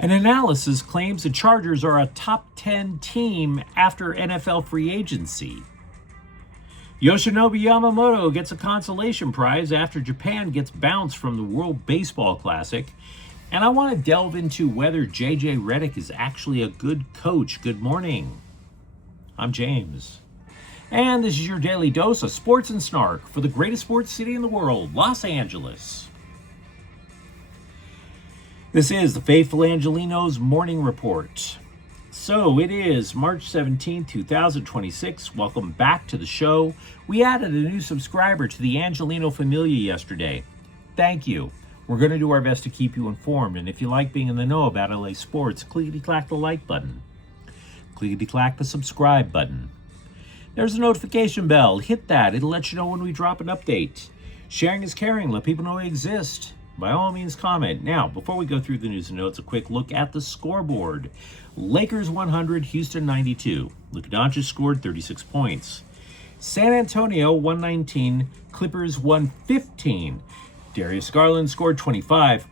An analysis claims the Chargers are a top 10 team after NFL free agency. Yoshinobu Yamamoto gets a consolation prize after Japan gets bounced from the World Baseball Classic. And I want to delve into whether JJ Redick is actually a good coach. Good morning. I'm James. And this is your daily dose of sports and snark for the greatest sports city in the world, Los Angeles. This is the Faithful Angelinos Morning Report. So it is March 17, 2026. Welcome back to the show. We added a new subscriber to the Angelino Familia yesterday. Thank you. We're going to do our best to keep you informed. And if you like being in the know about LA sports, clickety-clack the like button. Clickety-clack the subscribe button. There's a notification bell. Hit that. It'll let you know when we drop an update. Sharing is caring. Let people know we exist. By all means, comment. Now, before we go through the news and notes, a quick look at the scoreboard. Lakers 100, Houston 92. Luka Doncic scored 36 points. San Antonio 119, Clippers 115. Darius Garland scored 25.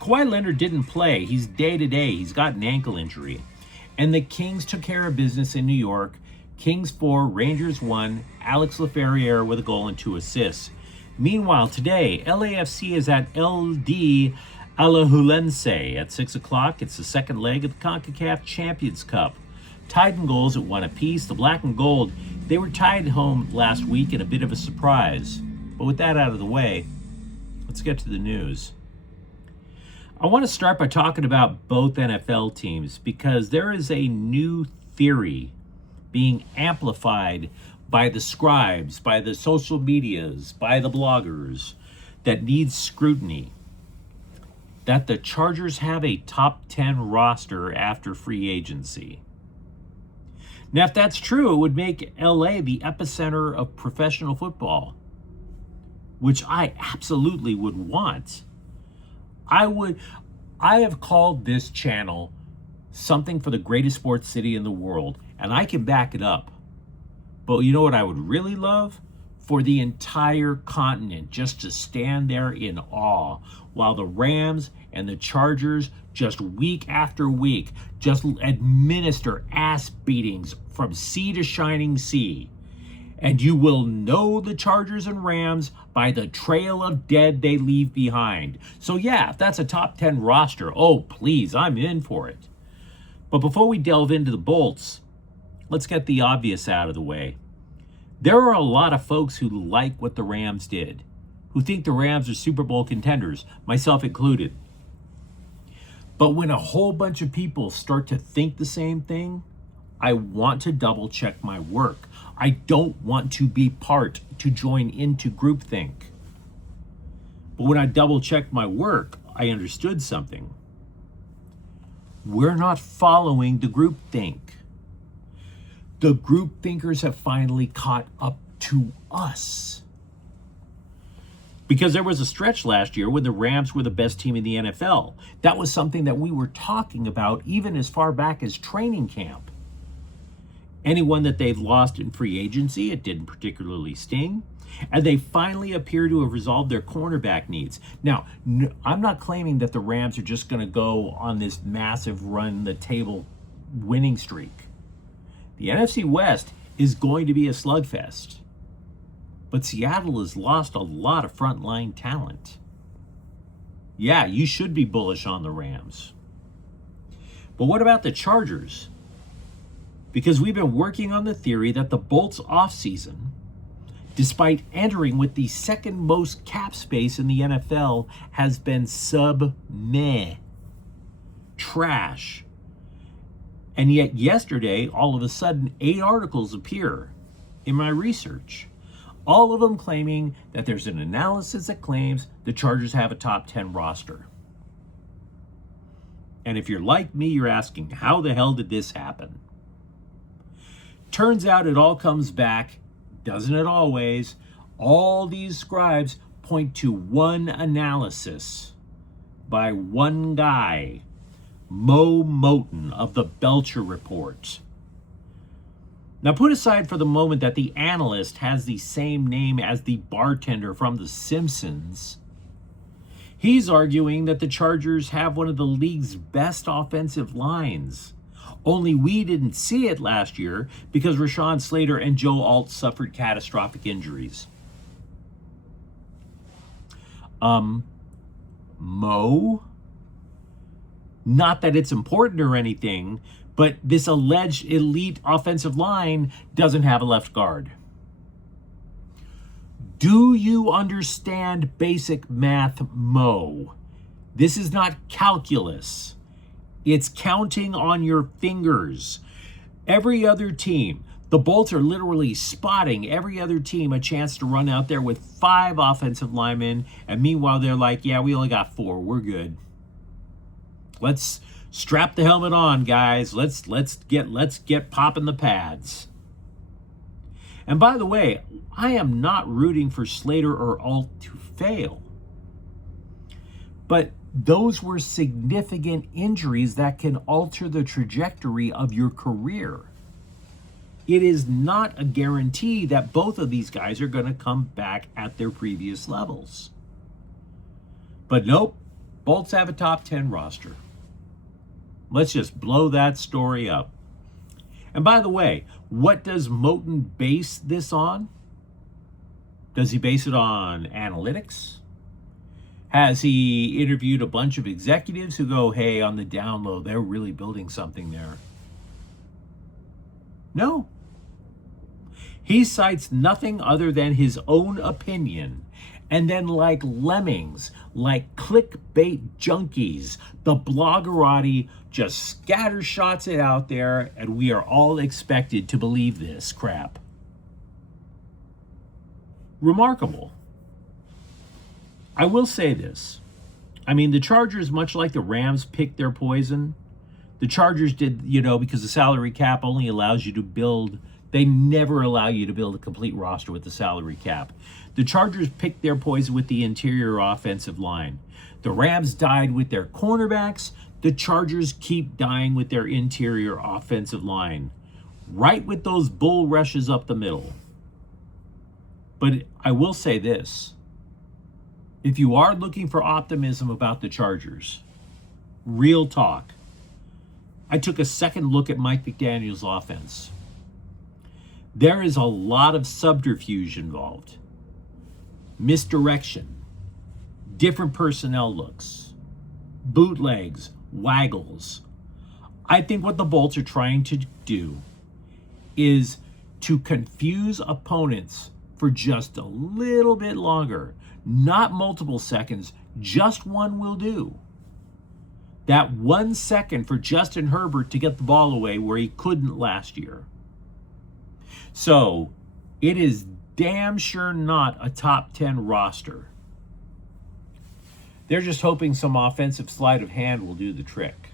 Kawhi Leonard didn't play. He's day-to-day. He's got an ankle injury. And the Kings took care of business in New York. Kings 4, Rangers 1. Alex LaFerriere with a goal and 2 assists. Meanwhile, today, LAFC is at LD Alajuelense at 6 o'clock. It's the second leg of the CONCACAF Champions Cup. Tied in goals at 1 apiece. The black and gold, they were tied home last week in a bit of a surprise. But with that out of the way, let's get to the news. I want to start by talking about both NFL teams because there is a new theory being amplified by the scribes, by the social medias, by the bloggers that needs scrutiny. That the Chargers have a top 10 roster after free agency. Now, if that's true, it would make LA the epicenter of professional football, which I absolutely would want. I have called this channel something for the greatest sports city in the world, and I can back it up. But you know what I would really love? For the entire continent just to stand there in awe while the Rams and the Chargers just week after week just administer ass beatings from sea to shining sea. And you will know the Chargers and Rams by the trail of dead they leave behind. So yeah, if that's a top 10 roster, oh please, I'm in for it. But before we delve into the bolts, let's get the obvious out of the way. There are a lot of folks who like what the Rams did, who think the Rams are Super Bowl contenders, myself included. But when a whole bunch of people start to think the same thing, I want to double check my work. I don't want to be part to join into groupthink. But when I double checked my work, I understood something. We're not following the groupthink. The group thinkers have finally caught up to us. Because there was a stretch last year when the Rams were the best team in the NFL. That was something that we were talking about even as far back as training camp. Anyone that they've lost in free agency, it didn't particularly sting. And they finally appear to have resolved their cornerback needs. Now, I'm not claiming that the Rams are just going to go on this massive run-the-table winning streak. The NFC West is going to be a slugfest. But Seattle has lost a lot of frontline talent. Yeah, you should be bullish on the Rams. But what about the Chargers? Because we've been working on the theory that the Bolts offseason, despite entering with the second most cap space in the NFL, has been sub-meh. Trash. And yet yesterday, all of a sudden, 8 articles appear in my research. All of them claiming that there's an analysis that claims the Chargers have a top 10 roster. And if you're like me, you're asking, how the hell did this happen? Turns out it all comes back, doesn't it always? All these scribes point to one analysis by one guy, Mo Moten of the Belcher Report. Now put aside for the moment that the Analyst has the same name as the bartender from The Simpsons. He's arguing that the Chargers have one of the league's best offensive lines. Only we didn't see it last year because Rashawn Slater and Joe Alt suffered catastrophic injuries. Mo? Not that it's important or anything, but this alleged elite offensive line doesn't have a left guard. Do you understand basic math, Mo? This is not calculus. It's counting on your fingers. Every other team, the Bolts are literally spotting every other team a chance to run out there with 5 offensive linemen, and meanwhile they're like, yeah, we only got 4. We're good. Let's strap the helmet on, guys. Let's get popping the pads. And by the way, I am not rooting for Slater or Alt to fail. But those were significant injuries that can alter the trajectory of your career. It is not a guarantee that both of these guys are going to come back at their previous levels. But nope, Bolts have a top 10 roster. Let's just blow that story up. And by the way, what does Moton base this on? Does he base it on analytics? Has he interviewed a bunch of executives who go, hey, on the down low, they're really building something there? No. He cites nothing other than his own opinion. And then like lemmings, like clickbait junkies, the bloggerati just scattershots it out there, and we are all expected to believe this crap. Remarkable. I will say this. I mean, the Chargers, much like the Rams, picked their poison. The Chargers did, because the salary cap only allows you to build, they never allow you to build a complete roster with the salary cap. The Chargers picked their poison with the interior offensive line. The Rams died with their cornerbacks. The Chargers keep dying with their interior offensive line. Right with those bull rushes up the middle. But I will say this. If you are looking for optimism about the Chargers, real talk, I took a second look at Mike McDaniel's offense. There is a lot of subterfuge involved. Misdirection, different personnel looks, bootlegs, waggles. I think what the Bolts are trying to do is to confuse opponents for just a little bit longer. Not multiple seconds, just one will do. That 1 second for Justin Herbert to get the ball away where he couldn't last year. So, it is damn sure not a top 10 roster. They're just hoping some offensive sleight of hand will do the trick.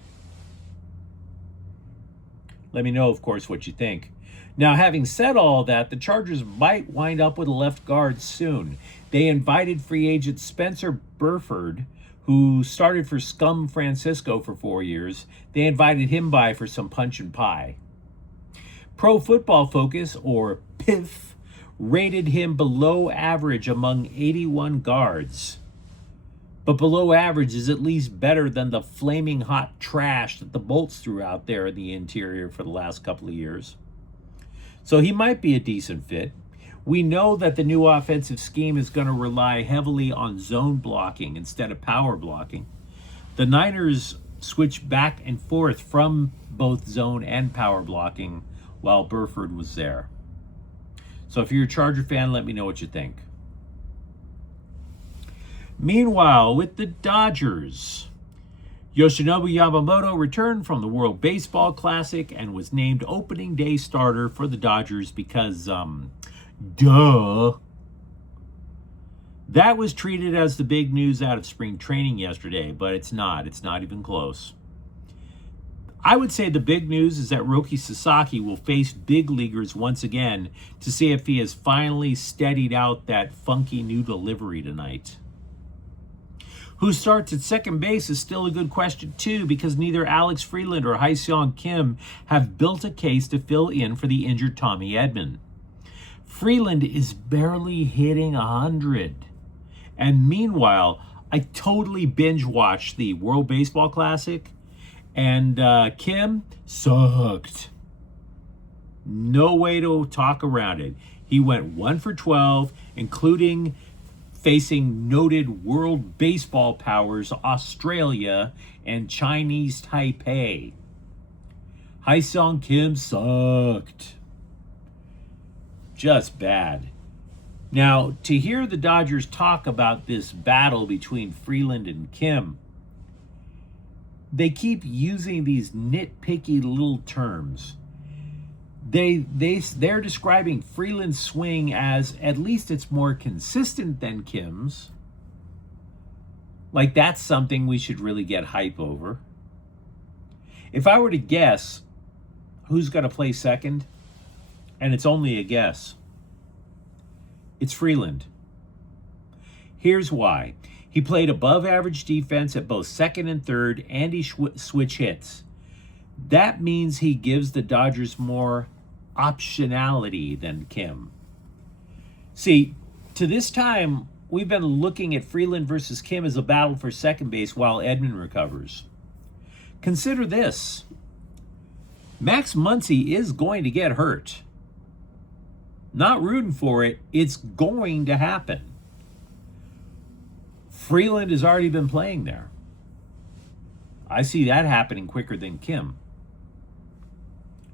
Let me know, of course, what you think. Now, having said all that, the Chargers might wind up with a left guard soon. They invited free agent Spencer Burford, who started for Scum Francisco for 4 years. They invited him by for some punch and pie. Pro Football Focus, or PIF, rated him below average among 81 guards. But below average is at least better than the flaming hot trash that the Bolts threw out there in the interior for the last couple of years. So he might be a decent fit. We know that the new offensive scheme is going to rely heavily on zone blocking instead of power blocking. The Niners switched back and forth from both zone and power blocking while Burford was there. So if you're a Charger fan, let me know what you think. Meanwhile, with the Dodgers, Yoshinobu Yamamoto returned from the World Baseball Classic and was named opening day starter for the Dodgers because, duh. That was treated as the big news out of spring training yesterday, but it's not. It's not even close. I would say the big news is that Roki Sasaki will face big leaguers once again to see if he has finally steadied out that funky new delivery tonight. Who starts at second base is still a good question too, because neither Alex Freeland or Hyseong Kim have built a case to fill in for the injured Tommy Edman. Freeland is barely hitting 100. And meanwhile, I totally binge watched the World Baseball Classic, and Kim sucked. No way to talk around it. He went 1 for 12, including facing noted world baseball powers Australia and Chinese Taipei. Hyesung Kim sucked. Just bad. Now, to hear the Dodgers talk about this battle between Freeland and Kim, they keep using these nitpicky little terms. They're describing Freeland's swing as at least it's more consistent than Kim's. Like that's something we should really get hype over. If I were to guess who's going to play second, and it's only a guess, it's Freeland. Here's why. He played above average defense at both second and third, and he switch hits. That means he gives the Dodgers more optionality than Kim. See, to this time, we've been looking at Freeland versus Kim as a battle for second base while Edman recovers. Consider this. Max Muncy is going to get hurt. Not rooting for it, it's going to happen. Freeland has already been playing there. I see that happening quicker than Kim.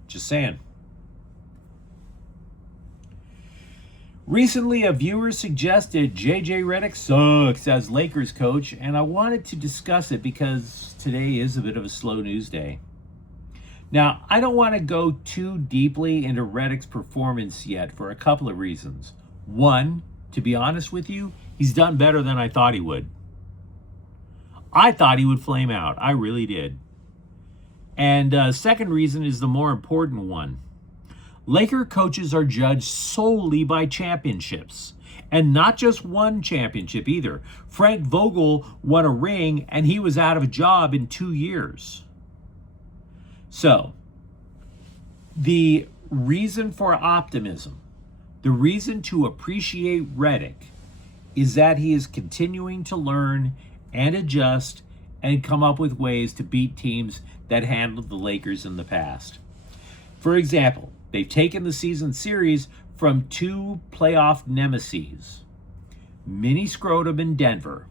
Just saying. Recently, a viewer suggested JJ Redick sucks as Lakers coach, and I wanted to discuss it because today is a bit of a slow news day. Now, I don't want to go too deeply into Redick's performance yet for a couple of reasons. One, to be honest with you, he's done better than I thought he would. I thought he would flame out. I really did. And second reason is the more important one. Laker coaches are judged solely by championships, and not just one championship either. Frank Vogel won a ring, and he was out of a job in 2 years. So, the reason for optimism, the reason to appreciate Redick, is that he is continuing to learn and adjust and come up with ways to beat teams that handled the Lakers in the past. For example, they've taken the season series from 2 playoff nemesis, Mini Scrotum in Denver.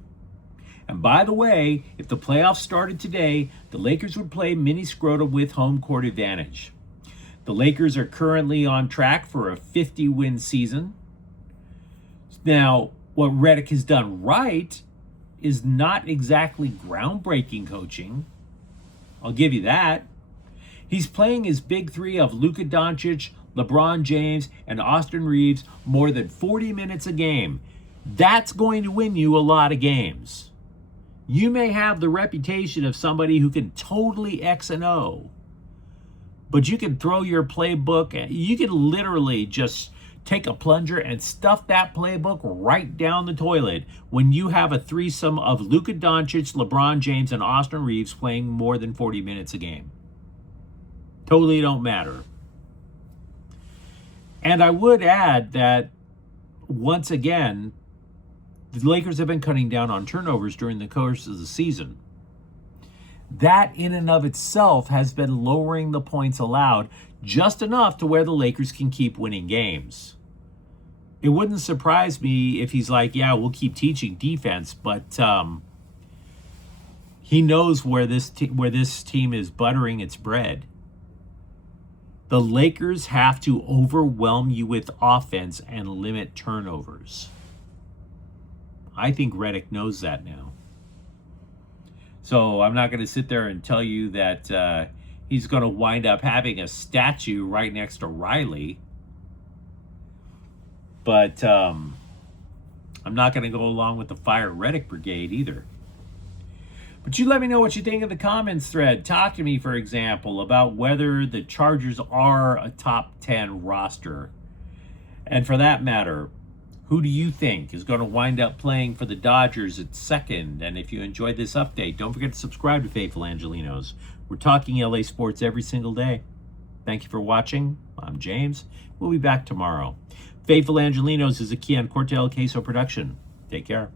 And by the way, if the playoffs started today, the Lakers would play Mini Scrotum with home court advantage. The Lakers are currently on track for a 50-win season. Now, what Redick has done right is not exactly groundbreaking coaching. I'll give you that. He's playing his big three of Luka Doncic, LeBron James, and Austin Reeves more than 40 minutes a game. That's going to win you a lot of games. You may have the reputation of somebody who can totally X and O, but you can throw your playbook, and you can literally just take a plunger and stuff that playbook right down the toilet when you have a threesome of Luka Doncic, LeBron James, and Austin Reeves playing more than 40 minutes a game. Totally don't matter. And I would add that, once again, the Lakers have been cutting down on turnovers during the course of the season. That in and of itself has been lowering the points allowed just enough to where the Lakers can keep winning games. It wouldn't surprise me if he's like, yeah, we'll keep teaching defense, but he knows where this team is buttering its bread. The Lakers have to overwhelm you with offense and limit turnovers. I think Redick knows that now. So I'm not going to sit there and tell you that he's going to wind up having a statue right next to Riley. But I'm not going to go along with the Fire Redick Brigade either. But you let me know what you think in the comments thread. Talk to me, for example, about whether the Chargers are a top 10 roster. And for that matter, who do you think is going to wind up playing for the Dodgers at second? And if you enjoyed this update, don't forget to subscribe to Faithful Angelinos. We're talking LA sports every single day. Thank you for watching. I'm James. We'll be back tomorrow. Faithful Angelinos is a Kian Cortel Queso production. Take care.